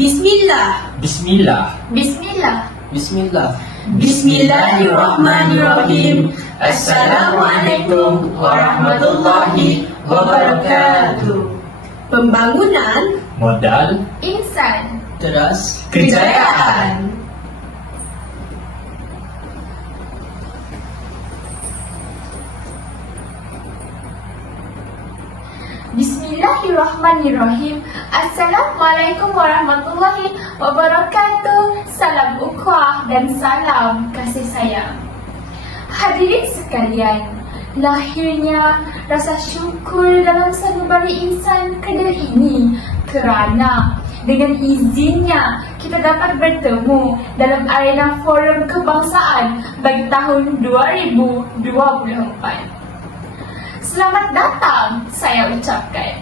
Bismillah. Bismillah. Bismillah. Bismillah. Bismillahirrahmanirrahim. Assalamualaikum warahmatullahi wabarakatuh. Pembangunan, Modal. Insan. Teras. kejayaan. Bismillahirrahmanirrahim. Assalamualaikum warahmatullahi wabarakatuh. Salam ukhuwah dan salam kasih sayang. Hadirin sekalian, lahirnya rasa syukur dalam sanubari insan kedel ini kerana dengan izinnya kita dapat bertemu dalam arena forum kebangsaan bagi tahun 2024. Selamat datang, saya ucapkan.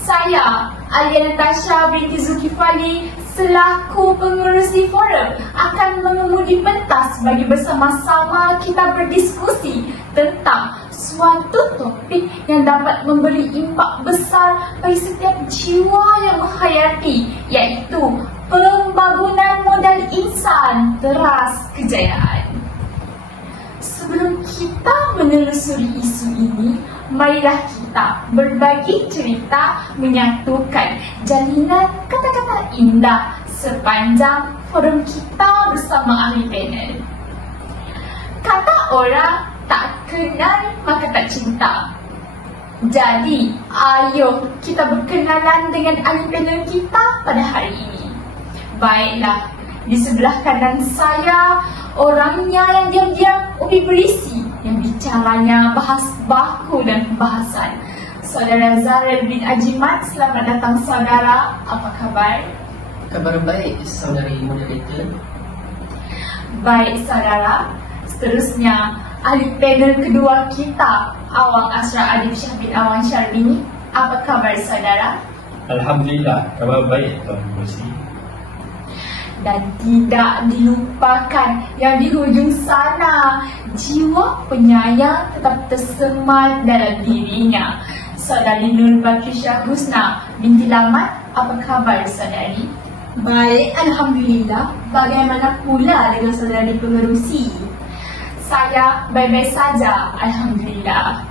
Saya, Alia Natasha binti Zulkifli, selaku pengurus di forum, akan mengemudi pentas bagi bersama-sama kita berdiskusi tentang suatu topik yang dapat memberi impak besar bagi setiap jiwa yang menghayati, iaitu pembangunan modal insan teras kejayaan. Sebelum kita menelusuri isu ini, marilah kita berbagi cerita menyatukan jalinan kata-kata indah sepanjang forum kita bersama ahli panel. Kata orang, tak kenal maka tak cinta. Jadi, ayo kita berkenalan dengan ahli panel kita pada hari ini. Baiklah, di sebelah kanan saya, orangnya yang diam-diam ubi berisi, yang bicaranya bahas baku dan pembahasan. Saudara Zarel bin Ajimat, selamat datang saudara. Apa khabar? Kabar baik, saudari moderator. Baik saudara. Seterusnya, ahli panel kedua kita, Awang Asra Adib Syah bin Awang Syarbini. Apa khabar saudara? Alhamdulillah, kabar baik Tuan Bosi. Dan tidak dilupakan yang di hujung sana, jiwa penyayang tetap tersemat dalam dirinya. Saudari Nur Batrisya Husna binti Lamat, apa khabar saudari? Baik, Alhamdulillah. Bagaimana pula dengan saudari pengerusi? Saya baik-baik saja, Alhamdulillah.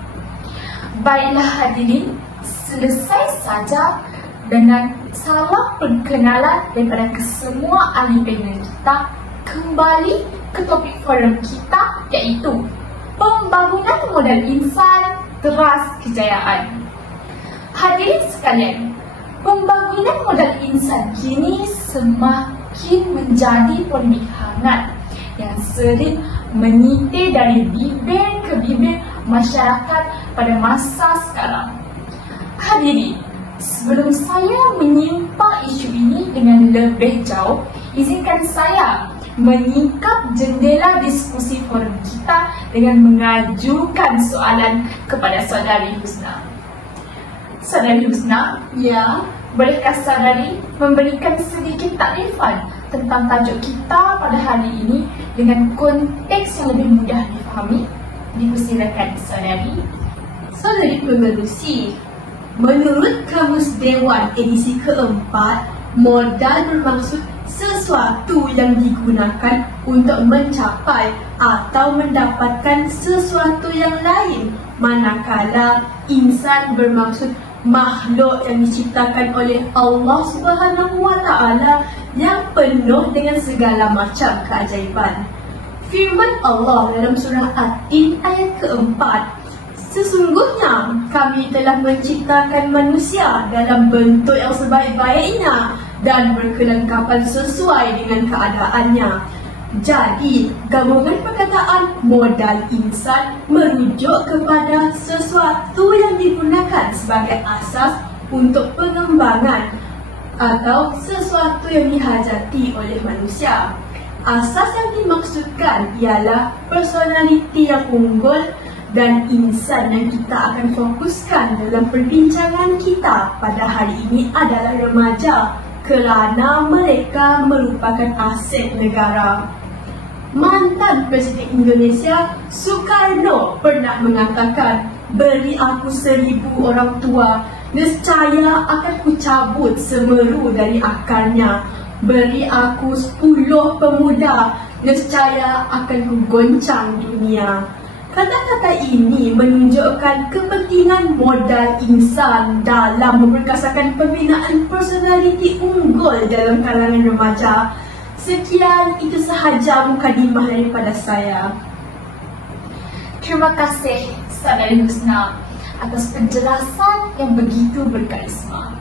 Baiklah hadirin, selesai saja dengan salam perkenalan daripada kesemua ahli panel kita, kembali ke topik forum kita, iaitu pembangunan modal insan teras kejayaan. Hadirin sekalian, pembangunan modal insan kini semakin menjadi polemik hangat yang sering menyitir dari bibir ke bibir masyarakat pada masa sekarang. Hadirin, sebelum saya menyimpang isu ini dengan lebih jauh, izinkan saya menyingkap jendela diskusi forum kita dengan mengajukan soalan kepada saudari Husna. Saudari Husna, Ya, bolehkah saudari memberikan sedikit takrifan tentang tajuk kita pada hari ini dengan konteks yang lebih mudah difahami? Dipersilakan saudari. saudari pengerusi, menurut Kamus Dewan edisi keempat, modal bermaksud sesuatu yang digunakan untuk mencapai atau mendapatkan sesuatu yang lain, manakala insan bermaksud makhluk yang diciptakan oleh Allah Subhanahu wa Ta'ala yang penuh dengan segala macam keajaiban. Firman Allah dalam surah At-Tin ayat keempat, sesungguhnya kami telah menciptakan manusia dalam bentuk yang sebaik-baiknya dan berkelengkapan sesuai dengan keadaannya. Jadi, gabungan perkataan modal insan merujuk kepada sesuatu yang digunakan sebagai asas untuk pengembangan atau sesuatu yang dihajati oleh manusia. Asas yang dimaksudkan ialah personaliti yang unggul dan insan yang kita akan fokuskan dalam perbincangan kita pada hari ini adalah remaja kerana mereka merupakan aset negara. Mantan Presiden Indonesia Soekarno pernah mengatakan, beri aku 1000 orang tua Nescaya akan kucabut semeru dari akarnya. Beri aku 10 pemuda, nescaya akan kugoncang dunia. Kata-kata ini menunjukkan kepentingan modal insan dalam memperkasakan pembinaan personaliti unggul dalam kalangan remaja. Sekian, itu sahaja mukadimah daripada saya. Terima kasih Saudari Husna atas penjelasan yang begitu berkarisma.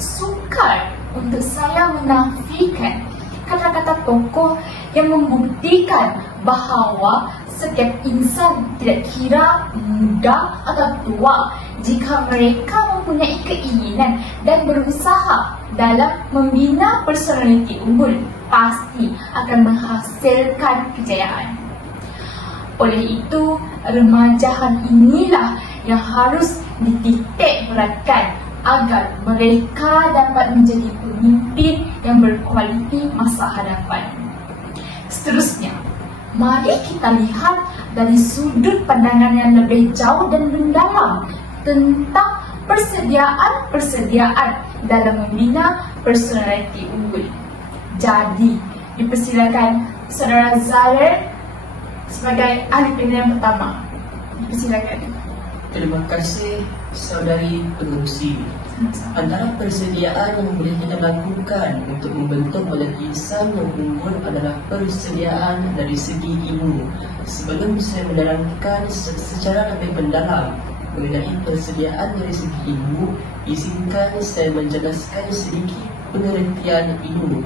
Sukar untuk saya menafikan kata-kata tokoh yang membuktikan bahawa setiap insan tidak kira muda atau tua jika mereka mempunyai keinginan dan berusaha dalam membina personaliti unggul pasti akan menghasilkan kejayaan. Oleh itu, remajahan inilah yang harus dititik beratkan agar mereka dapat menjadi pemimpin yang berkualiti masa hadapan. Seterusnya, mari kita lihat dari sudut pandangan yang lebih jauh dan mendalam tentang persediaan dalam membina personaliti unggul. Jadi, dipersilakan Saudara Zahir sebagai ahli penilaian pertama. Dipersilakan. Terima kasih saudari pengurusi. Antara persediaan yang boleh kita lakukan untuk membentuk model insan yang unggul adalah persediaan dari segi ilmu. Sebelum saya menerangkan secara lebih mendalam mengenai persediaan dari segi ilmu, izinkan saya menjelaskan sedikit pengertian ilmu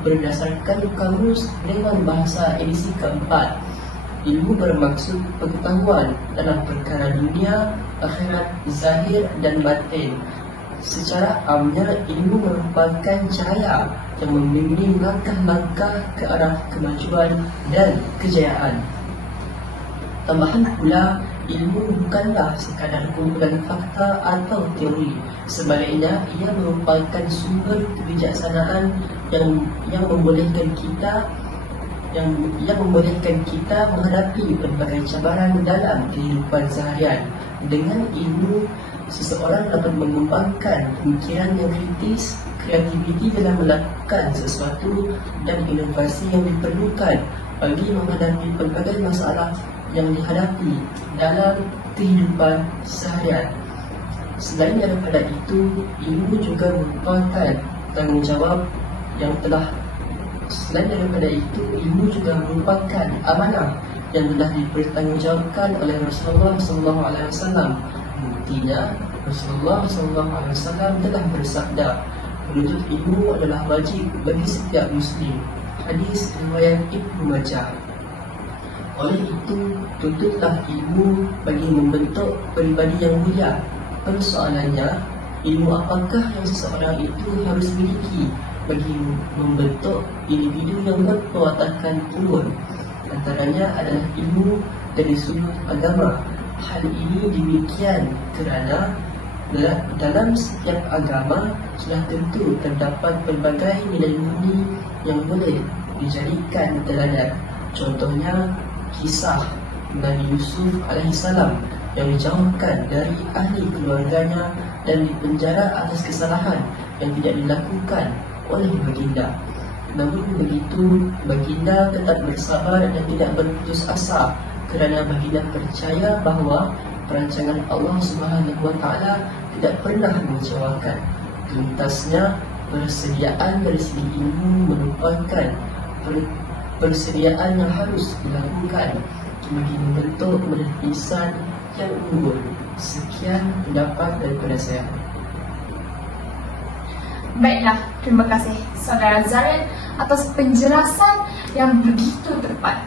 berdasarkan Kamus Dewan Bahasa edisi keempat. Ilmu bermaksud pengetahuan dalam perkara dunia, akhirat, zahir dan batin. Secara amnya, ilmu merupakan cahaya yang membimbing langkah-langkah ke arah kemajuan dan kejayaan. Tambahan pula, ilmu bukanlah sekadar kumpulan fakta atau teori. Sebaliknya, ia merupakan sumber kebijaksanaan yang membolehkan kita menghadapi berbagai cabaran dalam kehidupan seharian. Dengan ilmu, seseorang dapat mengembangkan pemikiran yang kritis, kreativiti dalam melakukan sesuatu dan inovasi yang diperlukan bagi menghadapi pelbagai masalah yang dihadapi dalam kehidupan seharian. Selain daripada itu, ilmu juga merupakan tanggungjawab yang telah Selain daripada itu, ilmu juga merupakan amanah yang telah dipertanggungjawabkan oleh Rasulullah SAW. Buktinya, Rasulullah SAW telah bersabda, menuntut ilmu adalah wajib bagi setiap Muslim. Hadis riwayat Ibnu Majah. Oleh itu, tuntutlah ilmu bagi membentuk peribadi yang mulia. Persoalannya, ilmu apakah yang seseorang itu harus miliki bagi membentuk individu yang berpewatakan unggul? Antaranya adalah ilmu dari sudut agama. Hal ini demikian kerana dalam setiap agama sudah tentu terdapat pelbagai nilai murni yang boleh dijadikan teladan. Contohnya, kisah Nabi Yusuf alaihissalam yang dijauhkan dari ahli keluarganya dan dipenjara atas kesalahan yang tidak dilakukan oleh baginda. Namun begitu, baginda tetap bersabar dan tidak berputus asa kerana baginda percaya bahawa perancangan Allah SWT tidak pernah mengecewakan. Tuntasnya, persediaan dari segi ilmu merupakan persediaan yang harus dilakukan bagi membentuk model insan yang unggul. Sekian pendapat daripada saya. Baiklah, terima kasih Saudara Zarin atas penjelasan yang begitu tepat.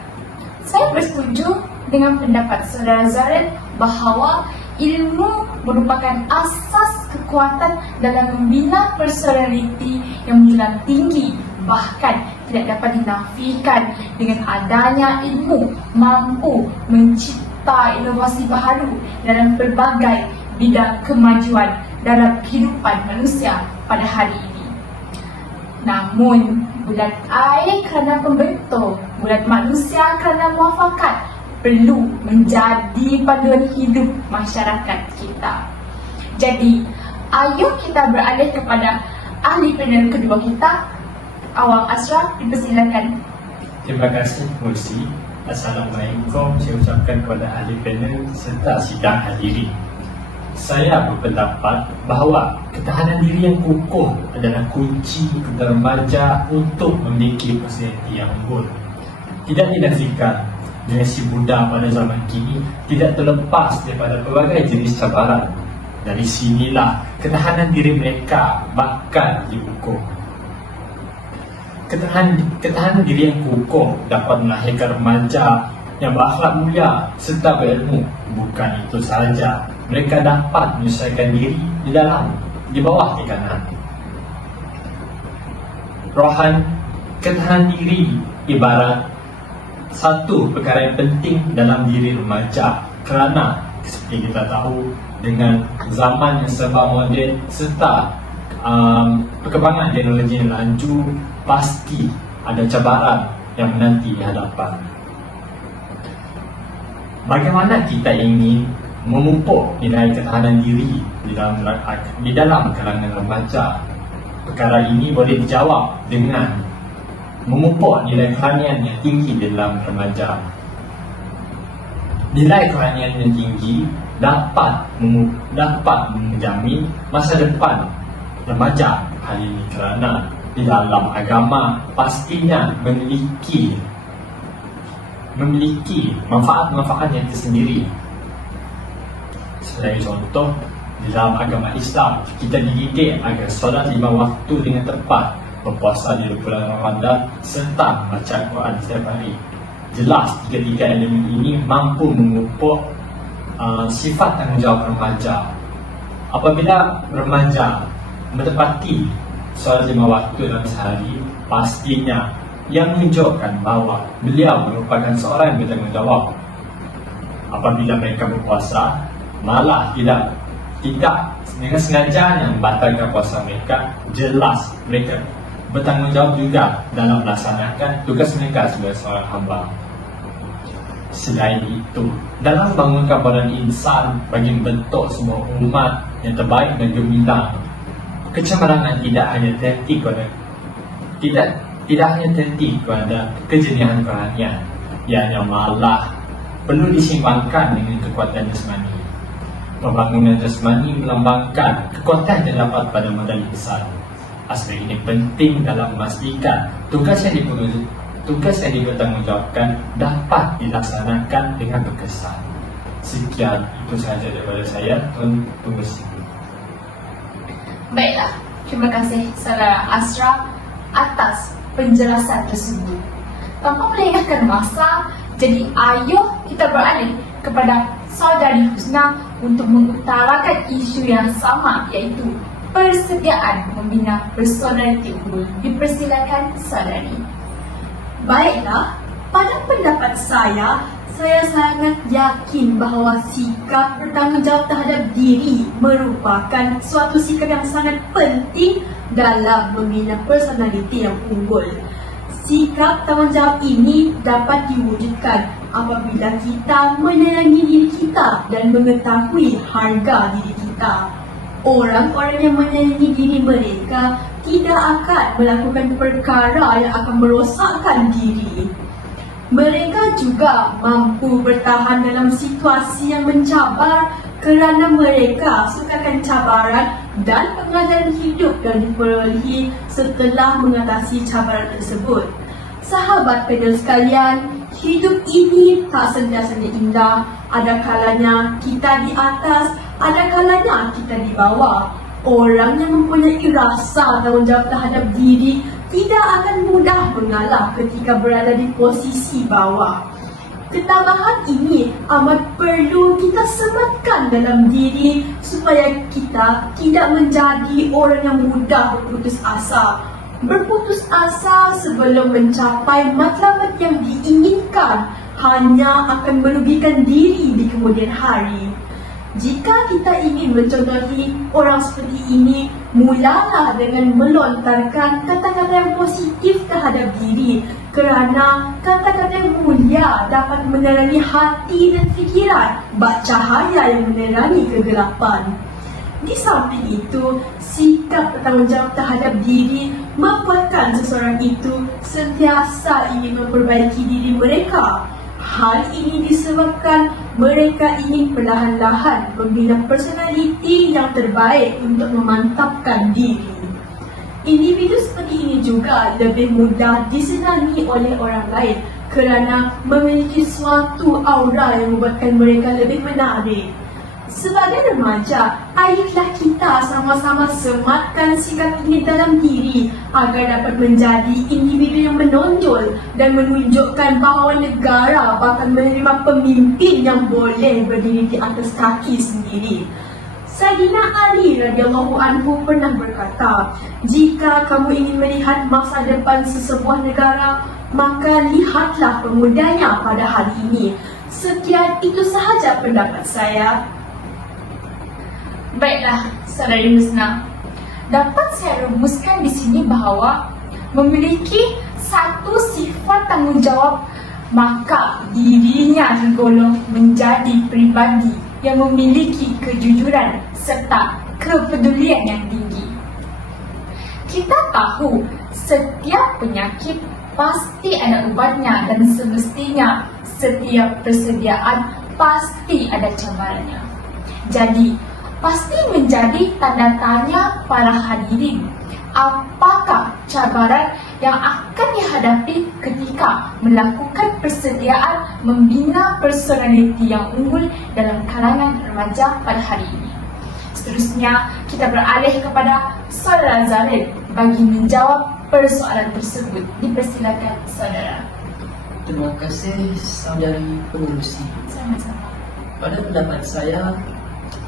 Saya bersetuju dengan pendapat Saudara Zarin bahawa ilmu merupakan asas kekuatan dalam membina personaliti yang menjulang tinggi. Bahkan tidak dapat dinafikan dengan adanya ilmu mampu mencipta inovasi baharu dalam pelbagai bidang kemajuan dalam kehidupan manusia pada hari ini. Namun, bulat air kerana pembentuk, bulat manusia kerana muafakat perlu menjadi panduan hidup masyarakat kita. Jadi, Ayo kita beralih kepada ahli panel kedua kita. Awang Ashraf, dipersilakan. Terima kasih Mursi. Assalamualaikum saya ucapkan kepada ahli panel serta sidang hadirin. Saya berpendapat bahawa ketahanan diri yang kukuh adalah kunci kepada remaja untuk memiliki personaliti yang unggul. Tidak dinafikan, generasi muda pada zaman kini tidak terlepas daripada pelbagai jenis cabaran. Dari sinilah ketahanan diri mereka bakal diukur. Ketahanan diri yang kukuh dapat melahirkan remaja yang berakhlak mulia serta berilmu. Bukan itu sahaja, mereka dapat menyesuaikan diri di bawah tekanan. Rohan, ketahanan diri ibarat satu perkara yang penting dalam diri remaja kerana seperti kita tahu dengan zaman yang serba moden serta perkembangan teknologi yang laju, pasti ada cabaran yang menanti di hadapan. Bagaimana kita ingin memupuk nilai ketahanan diri di dalam kalangan remaja? Perkara ini boleh dijawab dengan memupuk nilai keranian yang tinggi dalam remaja. Nilai keranian yang tinggi dapat menjamin masa depan remaja. Hal ini kerana di dalam agama pastinya memiliki manfaat-manfaat yang tersendiri. Sebagai contoh, di dalam agama Islam kita dididik agar solat 5 waktu dengan tepat, berpuasa di bulan Ramadan serta membaca Al-Quran setiap hari. Jelas tiga-tiga elemen ini mampu memupuk sifat tanggungjawab remaja. Apabila remaja menepati solat 5 waktu dalam sehari, pastinya yang menunjukkan bahawa beliau merupakan seorang yang bertanggungjawab. Apabila mereka berpuasa, malah tidak dengan sengaja yang membatalkan puasa mereka, jelas mereka bertanggungjawab juga dalam melaksanakan tugas mereka sebagai seorang hamba. Selain itu, dalam membangunkan badan insan bagi membentuk sebuah umat yang terbaik dan gemilang, kecemerlangan tidak hanya terhenti kepada kejenihan keranian, ianya malah perlu disimbangkan dengan kekuatan jasmani. Pembangunan jasmani melambangkan kekuatan yang terdapat pada badan insan. Aspek ini penting dalam memastikan tugas yang dipertanggungjawabkan dapat dilaksanakan dengan berkesan. Sekian, itu sahaja daripada saya, Tuan Pengerusi. Baiklah, terima kasih Saudara Ashraf atas penjelasan tersebut. Tanpa melengahkan masa, jadi ayo kita beralih kepada Saudari Husna untuk mengutarakan isu yang sama, iaitu persediaan membina personaliti unggul. Dipersilakan Saudari. Baiklah, pada pendapat saya sangat yakin bahawa sikap bertanggungjawab terhadap diri merupakan suatu sikap yang sangat penting dalam membina personaliti yang unggul. Sikap tanggungjawab ini dapat diwujudkan apabila kita menyayangi diri kita dan mengetahui harga diri kita. Orang-orang yang menyayangi diri mereka tidak akan melakukan perkara yang akan merosakkan diri. Mereka juga mampu bertahan dalam situasi yang mencabar kerana mereka sukakan cabaran dan pengajaran hidup yang diperolehi setelah mengatasi cabaran tersebut. Sahabat panel sekalian, hidup ini tak sentiasanya indah. Ada kalanya kita di atas, ada kalanya kita di bawah. Orang yang mempunyai rasa tanggungjawab terhadap diri tidak akan mudah mengalah ketika berada di posisi bawah. Ketabahan ini amat perlu kita sematkan dalam diri supaya kita tidak menjadi orang yang mudah berputus asa. Berputus asa sebelum mencapai matlamat yang diinginkan hanya akan merugikan diri di kemudian hari. Jika kita ingin mencontohi orang seperti ini, mulalah dengan melontarkan kata-kata yang positif terhadap diri, kerana kata-kata yang mulia dapat menerangi hati dan fikiran, bak cahaya yang menerangi kegelapan. Di samping itu, sikap bertanggungjawab terhadap diri membuatkan seseorang itu sentiasa ingin memperbaiki diri mereka. Hal ini disebabkan mereka ingin perlahan-lahan membina personaliti yang terbaik untuk memantapkan diri. Individu seperti ini juga lebih mudah disenangi oleh orang lain kerana memiliki suatu aura yang membuatkan mereka lebih menarik. Sebagai remaja, ayolah kita sama-sama sematkan sikap ini dalam diri agar dapat menjadi individu yang menonjol dan menunjukkan bahawa negara bakal menerima pemimpin yang boleh berdiri di atas kaki sendiri. Sayyidina Ali radhiyallahu anhu pernah berkata, jika kamu ingin melihat masa depan sesebuah negara, maka lihatlah pemudanya pada hari ini. Sekian itu sahaja pendapat saya. Baiklah, Saudari Husna. Dapat saya rumuskan di sini bahawa memiliki satu sifat tanggungjawab, maka dirinya tergolong menjadi pribadi yang memiliki kejujuran serta kepedulian yang tinggi. Kita tahu setiap penyakit pasti ada ubatnya dan semestinya setiap persediaan pasti ada cabarannya. Jadi, pasti menjadi tanda tanya para hadirin, apakah cabaran yang akan dihadapi ketika melakukan persediaan membina personaliti yang unggul dalam kalangan remaja pada hari ini. Seterusnya, kita beralih kepada Saudara Zarel bagi menjawab persoalan tersebut. Dipersilakan, Saudara. Terima kasih saudari pengurusi. Sama-sama. Pada pendapat saya,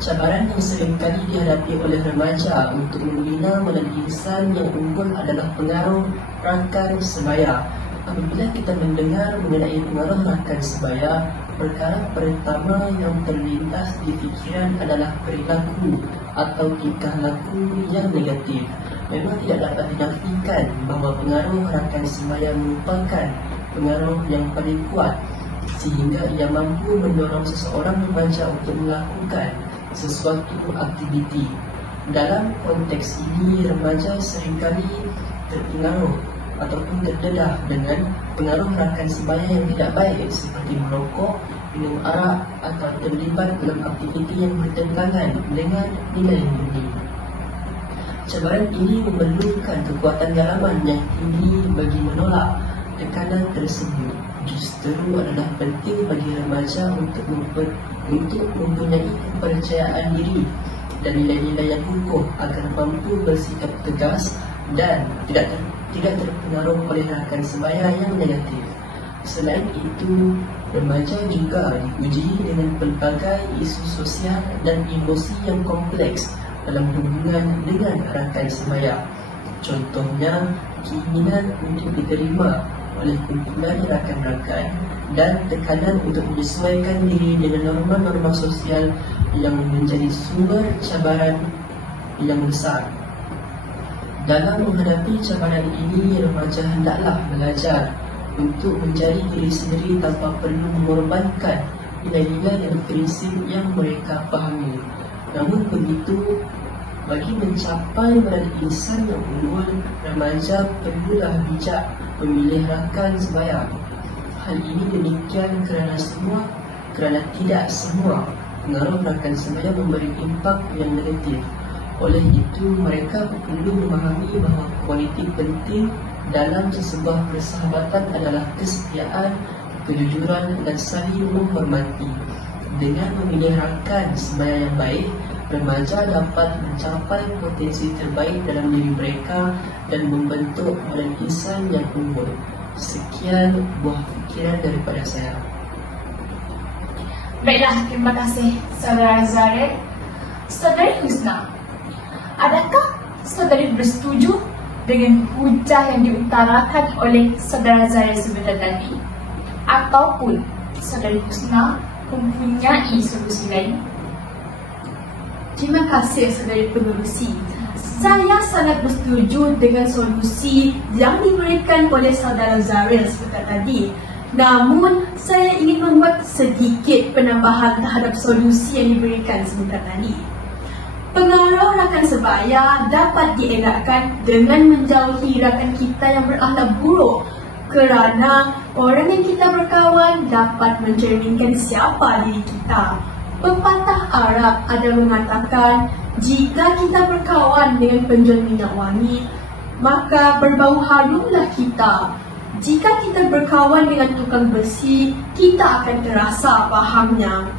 cabaran yang seringkali dihadapi oleh remaja untuk membina menjadi insan yang unggul adalah pengaruh rakan sebaya. Apabila kita mendengar mengenai pengaruh rakan sebaya, perkara pertama yang terlintas di fikiran adalah perilaku atau tingkah laku yang negatif. Memang tidak dapat dinafikan bahawa pengaruh rakan sebaya merupakan pengaruh yang paling kuat sehingga ia mampu mendorong seseorang remaja untuk melakukan sesuatu aktiviti. Dalam konteks ini, remaja seringkali terpengaruh ataupun terdedah dengan pengaruh rakan sebaya yang tidak baik seperti merokok, minum arak atau terlibat dalam aktiviti yang bertentangan dengan nilai murni. Cabaran ini memerlukan kekuatan dalaman yang tinggi bagi menolak tekanan tersebut. Justru adalah penting bagi remaja untuk mempunyai kepercayaan diri dan nilai-nilai yang kukuh agar mampu bersikap tegas dan tidak terpengaruh oleh rakan sebaya yang negatif. Selain itu, remaja juga diuji dengan pelbagai isu sosial dan emosi yang kompleks dalam hubungan dengan rakan sebaya. Contohnya, keinginan untuk diterima oleh kumpulan rakan-rakan dan tekanan untuk menyesuaikan diri dengan norma-norma sosial yang menjadi sumber cabaran yang besar. Dalam menghadapi cabaran ini, remaja hendaklah belajar untuk menjadi diri sendiri tanpa perlu mengorbankan nilai-nilai dan prinsip yang mereka fahami. Namun begitu, bagi mencapai menjadi insan yang unggul, remaja perlulah bijak memilih rakan sebaya. Hal ini demikian kerana tidak semua pengaruh rakan sebaya memberi impak yang negatif. Oleh itu, mereka perlu memahami bahawa kualiti penting dalam sesebuah persahabatan adalah kesetiaan, kejujuran dan saling menghormati. Dengan memilih rakan sebaya yang baik, remaja dapat mencapai potensi terbaik dalam diri mereka dan membentuk model insan yang unggul. Sekian buah fikiran daripada saya. Baiklah, terima kasih Saudara Zarel. Saudari Husna, adakah saudari bersetuju dengan hujah yang diutarakan oleh Saudara Zarel sebentar tadi? Ataupun Saudari Husna mempunyai solusi lain? Terima kasih saudari pengerusi. Saya sangat bersetuju dengan solusi yang diberikan oleh saudara Zarel sebentar tadi. Namun, saya ingin membuat sedikit penambahan terhadap solusi yang diberikan sebentar tadi. Pengaruh rakan sebaya dapat dielakkan dengan menjauhi rakan kita yang berakhlak buruk, kerana orang yang kita berkawan dapat mencerminkan siapa diri kita. Pepatah Arab ada mengatakan, jika kita berkawan dengan penjual minyak wangi, maka berbau harumlah kita. Jika kita berkawan dengan tukang besi, kita akan terasa pahamnya.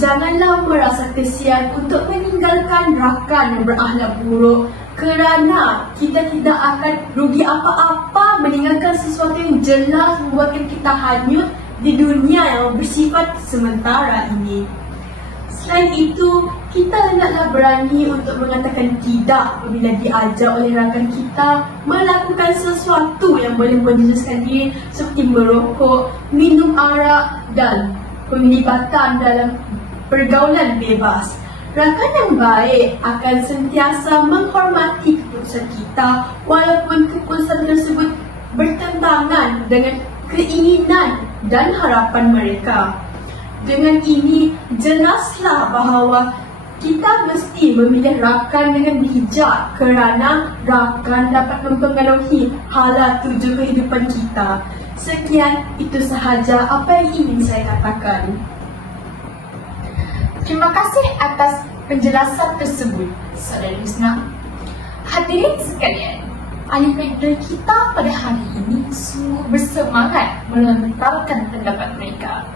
Janganlah merasa kesian untuk meninggalkan rakan yang berakhlak buruk, kerana kita tidak akan rugi apa-apa meninggalkan sesuatu yang jelas membuatkan kita hanyut di dunia yang bersifat sementara ini. Selain itu, kita hendaklah berani untuk mengatakan tidak apabila diajar oleh rakan kita melakukan sesuatu yang boleh menjelaskan diri seperti merokok, minum arak dan penglibatan dalam pergaulan bebas. Rakan yang baik akan sentiasa menghormati keputusan kita walaupun keputusan tersebut bertentangan dengan keinginan dan harapan mereka. Dengan ini, jelaslah bahawa kita mesti memilih rakan dengan bijak kerana rakan dapat mempengaruhi hala tuju kehidupan kita. Sekian, itu sahaja apa yang ingin saya katakan. Terima kasih atas penjelasan tersebut, Saudara Husna. Hadirin sekalian, ahli panel kita pada hari ini sungguh bersemangat melontarkan pendapat mereka.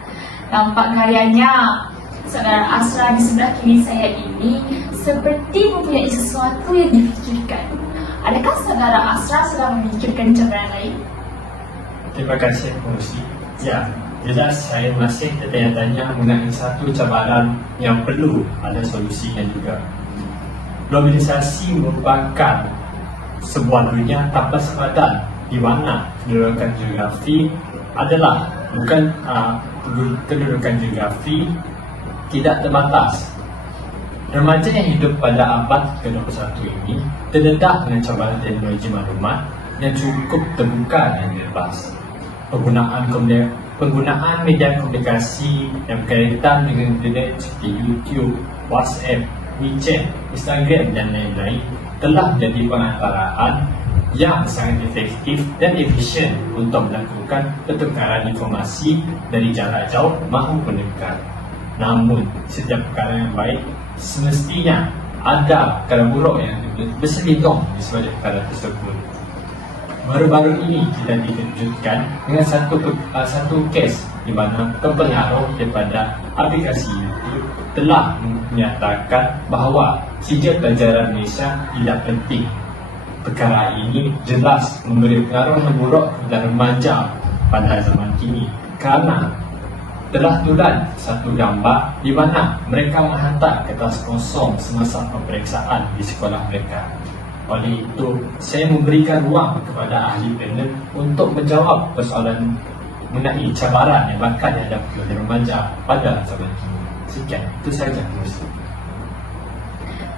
Nampak karyanya, Saudara Asra di sebelah kiri saya ini seperti mempunyai sesuatu yang difikirkan. Adakah Saudara Asra sedang memikirkan cabaran lain? Terima kasih, Pengurusi. Ya, jelas saya masih tertanya-tanya mengenai satu cabaran yang perlu ada solusinya juga. Globalisasi merupakan sebuah dunia tanpa sepadan di mana kedudukan geografi adalah kedudukan geografi tidak terbatas. Remaja yang hidup pada abad ke-21 ini terdedah dengan cabaran teknologi maklumat yang cukup terbuka dan bebas. Penggunaan media komunikasi yang berkaitan dengan internet seperti YouTube, WhatsApp, WeChat, Instagram dan lain-lain telah menjadi pengantaraan yang sangat efektif dan efisien untuk melakukan pertukaran informasi dari jarak jauh maupun dekat. Namun, setiap perkara yang baik semestinya ada perkara buruk yang berselidung di sebalik perkara tersebut. Baru-baru ini kita dikejutkan dengan satu kes di mana pengaruh daripada aplikasi YouTube telah menyatakan bahawa sijil pelajaran Malaysia tidak penting. Perkara ini jelas memberi pengaruh yang buruk kepada remaja pada zaman kini kerana telah tulan satu gambar di mana mereka menghantar kertas kosong semasa peperiksaan di sekolah mereka. Oleh itu, saya memberikan ruang kepada ahli panel untuk menjawab persoalan mengenai cabaran yang bakal dihadapi oleh remaja pada zaman kini. Sekian, itu sahaja.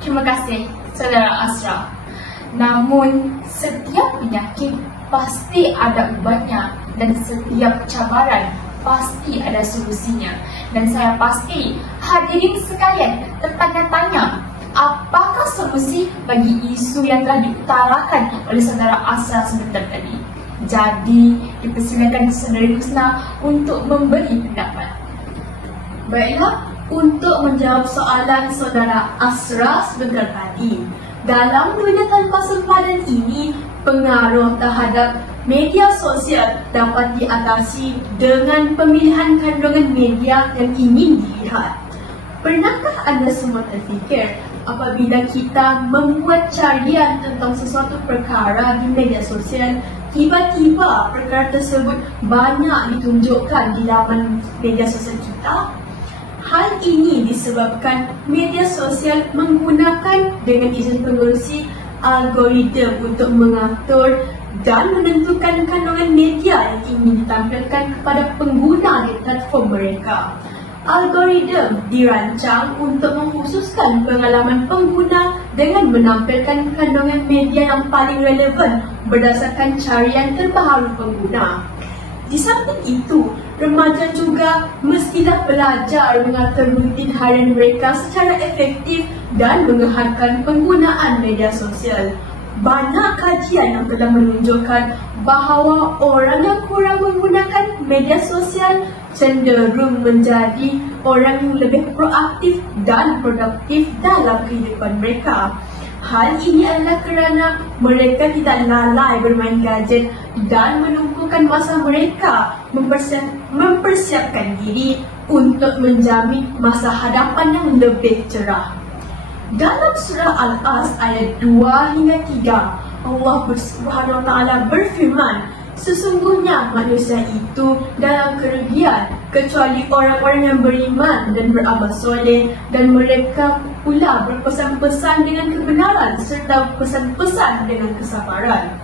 Terima kasih, Saudara Asra. Namun, setiap penyakit pasti ada ubatnya dan setiap cabaran pasti ada solusinya. Dan saya pasti hadirin sekalian tertanya-tanya, apakah solusi bagi isu yang telah diutarakan oleh Saudara Asra sebentar tadi? Jadi, dipersilakan Saudara Husna untuk memberi pendapat. Baiklah, untuk menjawab soalan Saudara Asra sebentar tadi, dalam dunia tanpa sempadan ini, pengaruh terhadap media sosial dapat diatasi dengan pemilihan kandungan media yang ingin dilihat. Pernahkah anda semua terfikir apabila kita membuat carian tentang sesuatu perkara di media sosial, tiba-tiba perkara tersebut banyak ditunjukkan di laman media sosial kita? Hal ini disebabkan media sosial menggunakan dengan izin pengerusi algoritma untuk mengatur dan menentukan kandungan media yang ingin ditampilkan kepada pengguna di platform mereka. Algoritma dirancang untuk mengkhususkan pengalaman pengguna dengan menampilkan kandungan media yang paling relevan berdasarkan carian terbaru pengguna. Di samping itu, remaja juga mestilah belajar mengatur rutin harian mereka secara efektif dan mengeharkan penggunaan media sosial. Banyak kajian yang telah menunjukkan bahawa orang yang kurang menggunakan media sosial cenderung menjadi orang yang lebih proaktif dan produktif dalam kehidupan mereka. Hal ini adalah kerana mereka tidak lalai bermain gadget dan menumpukan masa mereka mempersiapkan diri untuk menjamin masa hadapan yang lebih cerah. Dalam surah Al-As ayat 2 hingga 3, Allah Subhanahu wa taala berfirman, sesungguhnya manusia itu dalam kerugian kecuali orang-orang yang beriman dan beramal soleh, dan mereka pula berpesan-pesan dengan kebenaran serta pesan-pesan dengan kesabaran.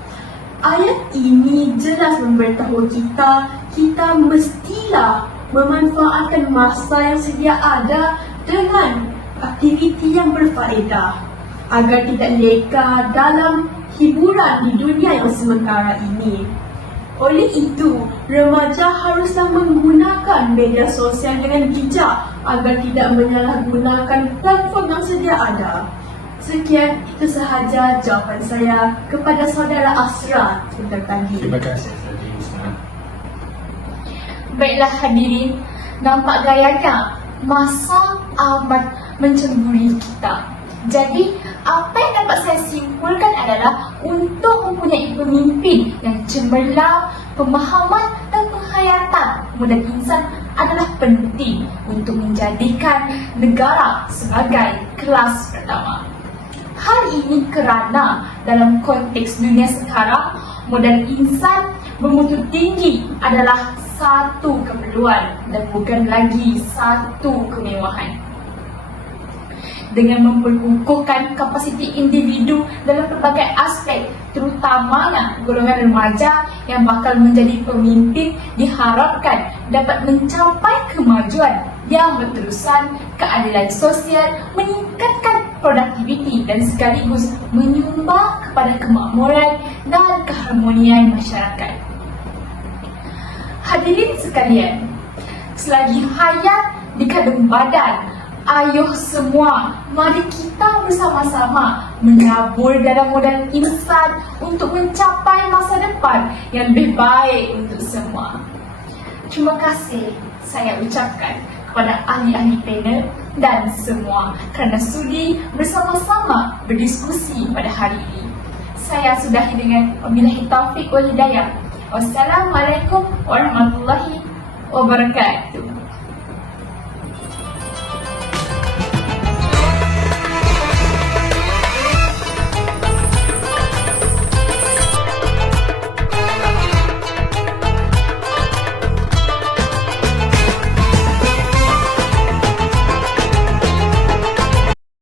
Ayat ini jelas memberitahu kita mestilah memanfaatkan masa yang sedia ada dengan aktiviti yang berfaedah agar tidak leka dalam hiburan di dunia yang sementara ini. Oleh itu, remaja haruslah menggunakan media sosial dengan bijak agar tidak menyalahgunakan platform yang sedia ada. Sekian, itu sahaja jawapan saya kepada saudara Asra tentang tadi. Terima kasih Saudari Husna. Baiklah hadirin, nampak gayanya masa amat mencemburi kita. Jadi, apa yang dapat saya simpulkan adalah untuk mempunyai pemimpin yang cemerlang, pemahaman dan penghayatan modal insan adalah penting untuk menjadikan negara sebagai kelas pertama. Hal ini kerana dalam konteks dunia sekarang, modal insan bermutu tinggi adalah satu keperluan dan bukan lagi satu kemewahan. Dengan memperkukuhkan kapasiti individu dalam berbagai aspek, terutamanya golongan remaja yang bakal menjadi pemimpin, diharapkan dapat mencapai kemajuan yang berterusan, keadilan sosial, meningkatkan produktiviti dan sekaligus menyumbang kepada kemakmuran dan keharmonian masyarakat. Hadirin sekalian, selagi hayat di kandung badan, ayuh semua, mari kita bersama-sama menabur dalam modal insan untuk mencapai masa depan yang lebih baik untuk semua. Terima kasih saya ucapkan kepada ahli-ahli panel dan semua kerana sudi bersama-sama berdiskusi pada hari ini. Saya sudahi dengan wabillahi taufiq wal hidayah. Wassalamualaikum warahmatullahi wabarakatuh.